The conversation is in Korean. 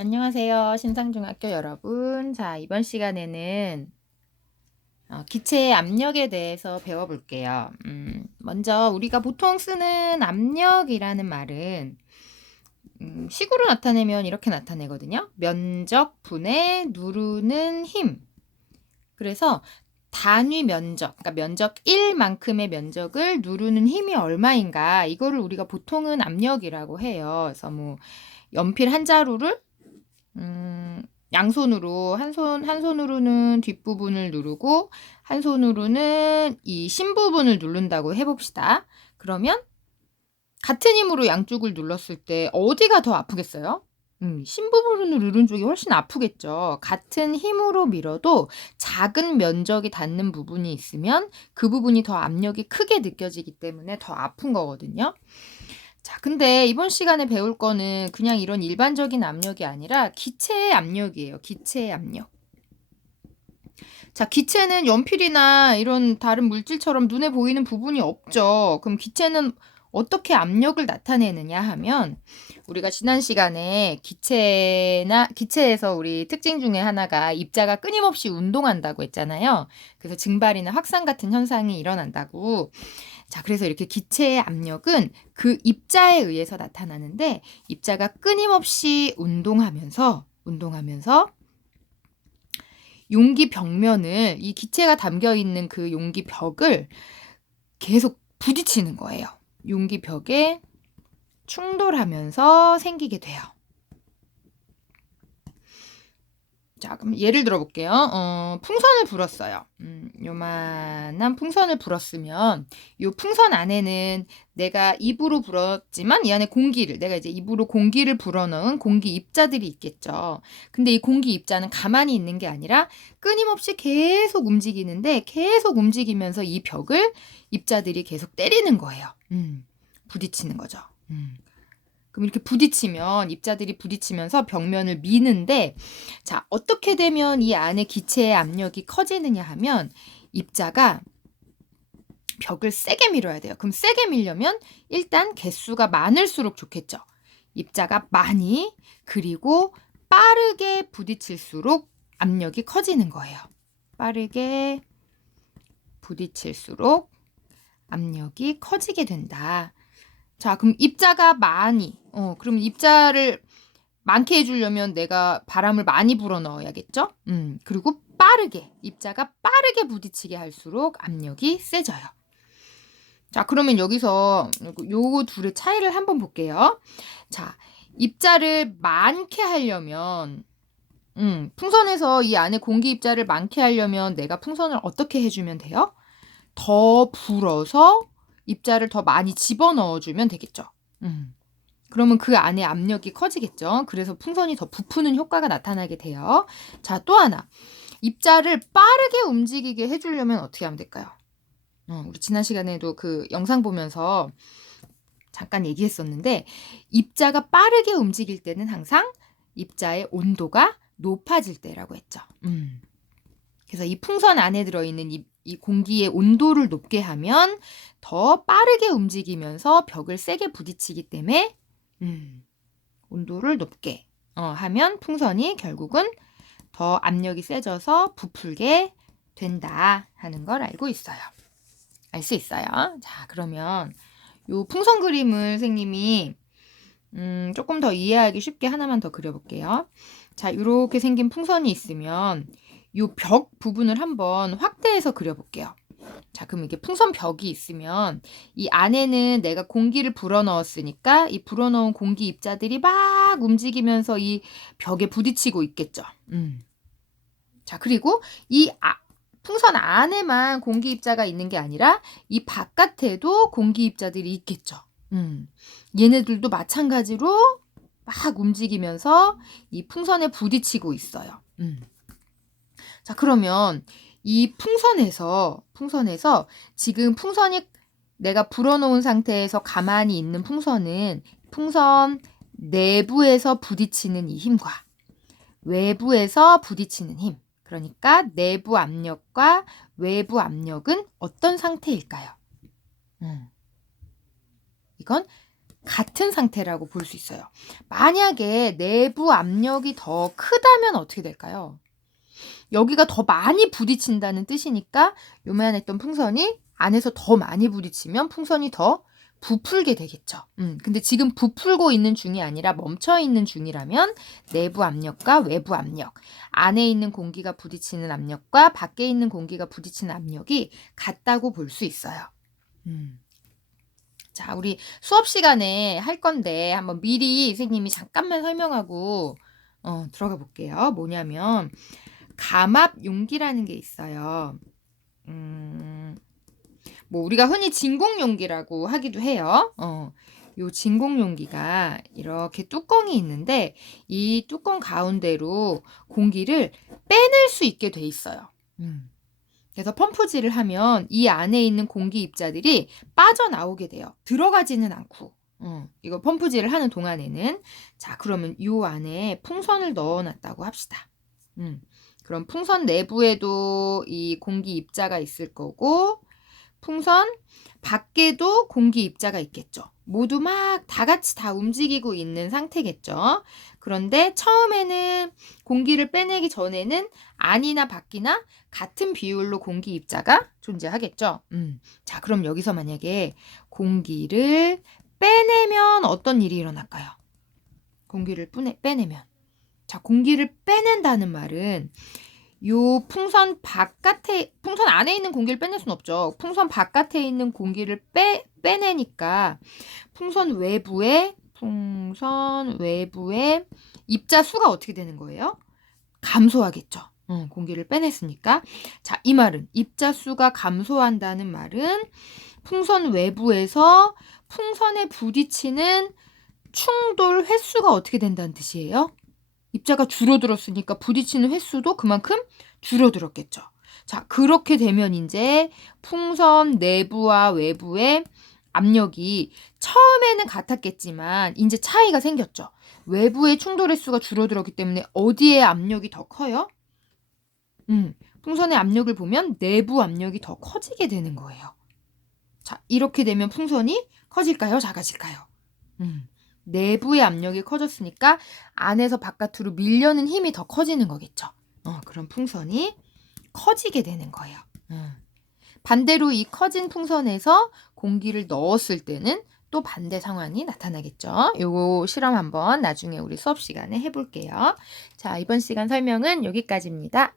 안녕하세요. 신상중학교 여러분. 자, 이번 시간에는 기체의 압력에 대해서 배워볼게요. 먼저 우리가 보통 쓰는 압력이라는 말은 식으로 나타내면 이렇게 나타내거든요. 면적 분의 누르는 힘. 그래서 단위 면적, 그러니까 면적 1만큼의 면적을 누르는 힘이 얼마인가, 이거를 우리가 보통은 압력이라고 해요. 그래서 뭐 연필 한 자루를 양손으로 한 손으로는 뒷부분을 누르고 한 손으로는 이 심부분을 누른다고 해봅시다. 그러면 같은 힘으로 양쪽을 눌렀을 때 어디가 더 아프겠어요? 심부분을 누른 쪽이 훨씬 아프겠죠. 같은 힘으로 밀어도 작은 면적이 닿는 부분이 있으면 그 부분이 더 압력이 크게 느껴지기 때문에 더 아픈 거거든요. 자, 근데 이번 시간에 배울 거는 그냥 이런 일반적인 압력이 아니라 기체의 압력이에요. 기체의 압력. 자, 기체는 연필이나 이런 다른 물질처럼 눈에 보이는 부분이 없죠. 그럼 기체는 어떻게 압력을 나타내느냐 하면, 우리가 지난 시간에 기체에서 우리 특징 중에 하나가 입자가 끊임없이 운동한다고 했잖아요. 그래서 증발이나 확산 같은 현상이 일어난다고. 자, 그래서 이렇게 기체의 압력은 그 입자에 의해서 나타나는데, 입자가 끊임없이 운동하면서 용기 벽면을, 이 기체가 담겨 있는 그 용기 벽을 계속 부딪히는 거예요. 용기 벽에 충돌하면서 생기게 돼요. 자, 그럼 예를 들어 볼게요. 풍선을 불었어요. 요만한 풍선을 불었으면 요 풍선 안에는 내가 입으로 불었지만 이 안에 내가 이제 입으로 공기를 불어넣은 공기 입자들이 있겠죠. 근데 이 공기 입자는 가만히 있는 게 아니라 끊임없이 계속 움직이는데, 계속 움직이면서 이 벽을 입자들이 계속 때리는 거예요. 부딪히는 거죠. 그럼 이렇게 입자들이 부딪히면서 벽면을 미는데, 자, 어떻게 되면 이 안에 기체의 압력이 커지느냐 하면, 입자가 벽을 세게 밀어야 돼요. 그럼 세게 밀려면 일단 개수가 많을수록 좋겠죠. 입자가 많이, 그리고 빠르게 부딪힐수록 압력이 커지는 거예요. 빠르게 부딪힐수록 압력이 커지게 된다. 자, 그럼 입자가 그럼 입자를 많게 해주려면 내가 바람을 많이 불어 넣어야겠죠? 그리고 입자가 빠르게 부딪히게 할수록 압력이 세져요. 자, 그러면 여기서 요 둘의 차이를 한번 볼게요. 자, 입자를 많게 하려면, 풍선에서 이 안에 공기 입자를 많게 하려면 내가 풍선을 어떻게 해주면 돼요? 더 불어서 입자를 더 많이 집어넣어주면 되겠죠. 그러면 그 안에 압력이 커지겠죠. 그래서 풍선이 더 부푸는 효과가 나타나게 돼요. 자, 또 하나. 입자를 빠르게 움직이게 해주려면 어떻게 하면 될까요? 우리 지난 시간에도 그 영상 보면서 잠깐 얘기했었는데, 입자가 빠르게 움직일 때는 항상 입자의 온도가 높아질 때라고 했죠. 그래서 이 풍선 안에 들어있는 이 공기의 온도를 높게 하면 더 빠르게 움직이면서 벽을 세게 부딪히기 때문에 온도를 높게 하면 풍선이 결국은 더 압력이 세져서 부풀게 된다 하는 걸 알 수 있어요. 자, 그러면 요 풍선 그림을 선생님이 조금 더 이해하기 쉽게 하나만 더 그려볼게요. 자, 이렇게 생긴 풍선이 있으면 요 벽 부분을 한번 확대해서 그려볼게요. 자, 그럼 이게 풍선 벽이 있으면 이 안에는 내가 공기를 불어넣었으니까 이 불어넣은 공기 입자들이 막 움직이면서 이 벽에 부딪히고 있겠죠. 자, 그리고 이 풍선 안에만 공기 입자가 있는 게 아니라 이 바깥에도 공기 입자들이 있겠죠. 얘네들도 마찬가지로 막 움직이면서 이 풍선에 부딪히고 있어요. 자, 그러면 이 풍선에서 지금 풍선이 내가 불어놓은 상태에서 가만히 있는 풍선은 풍선 내부에서 부딪히는 이 힘과 외부에서 부딪히는 힘, 그러니까 내부 압력과 외부 압력은 어떤 상태일까요? 이건 같은 상태라고 볼 수 있어요. 만약에 내부 압력이 더 크다면 어떻게 될까요? 여기가 더 많이 부딪힌다는 뜻이니까 요만했던 풍선이 안에서 더 많이 부딪히면 풍선이 더 부풀게 되겠죠. 근데 지금 부풀고 있는 중이 아니라 멈춰 있는 중이라면 내부 압력과 외부 압력, 안에 있는 공기가 부딪히는 압력과 밖에 있는 공기가 부딪히는 압력이 같다고 볼 수 있어요. 자, 우리 수업 시간에 할 건데 한번 미리 선생님이 잠깐만 설명하고 들어가 볼게요. 뭐냐면 감압 용기라는 게 있어요. 뭐 우리가 흔히 진공 용기라고 하기도 해요. 요 진공 용기가 이렇게 뚜껑이 있는데 이 뚜껑 가운데로 공기를 빼낼 수 있게 돼 있어요. 그래서 펌프질을 하면 이 안에 있는 공기 입자들이 빠져나오게 돼요. 들어가지는 않고. 이거 펌프질을 하는 동안에는. 자, 그러면 요 안에 풍선을 넣어놨다고 합시다. 그럼 풍선 내부에도 이 공기 입자가 있을 거고 풍선 밖에도 공기 입자가 있겠죠. 모두 막 다 같이 다 움직이고 있는 상태겠죠. 그런데 처음에는 공기를 빼내기 전에는 안이나 밖이나 같은 비율로 공기 입자가 존재하겠죠. 자, 그럼 여기서 만약에 공기를 빼내면 어떤 일이 일어날까요? 공기를 빼내면. 자, 공기를 빼낸다는 말은 요 풍선 안에 있는 공기를 빼낼 순 없죠. 풍선 바깥에 있는 공기를 빼내니까 풍선 외부에 입자 수가 어떻게 되는 거예요? 감소하겠죠. 공기를 빼냈으니까. 자, 이 말은 입자 수가 감소한다는 말은 풍선 외부에서 풍선에 부딪히는 충돌 횟수가 어떻게 된다는 뜻이에요? 입자가 줄어들었으니까 부딪히는 횟수도 그만큼 줄어들었겠죠. 자, 그렇게 되면 이제 풍선 내부와 외부의 압력이 처음에는 같았겠지만 이제 차이가 생겼죠. 외부의 충돌 횟수가 줄어들었기 때문에 어디에 압력이 더 커요? 풍선의 압력을 보면 내부 압력이 더 커지게 되는 거예요. 자, 이렇게 되면 풍선이 커질까요? 작아질까요? 내부의 압력이 커졌으니까 안에서 바깥으로 밀려는 힘이 더 커지는 거겠죠. 그럼 풍선이 커지게 되는 거예요. 반대로 이 커진 풍선에서 공기를 넣었을 때는 또 반대 상황이 나타나겠죠. 요거 실험 한번 나중에 우리 수업 시간에 해볼게요. 자, 이번 시간 설명은 여기까지입니다.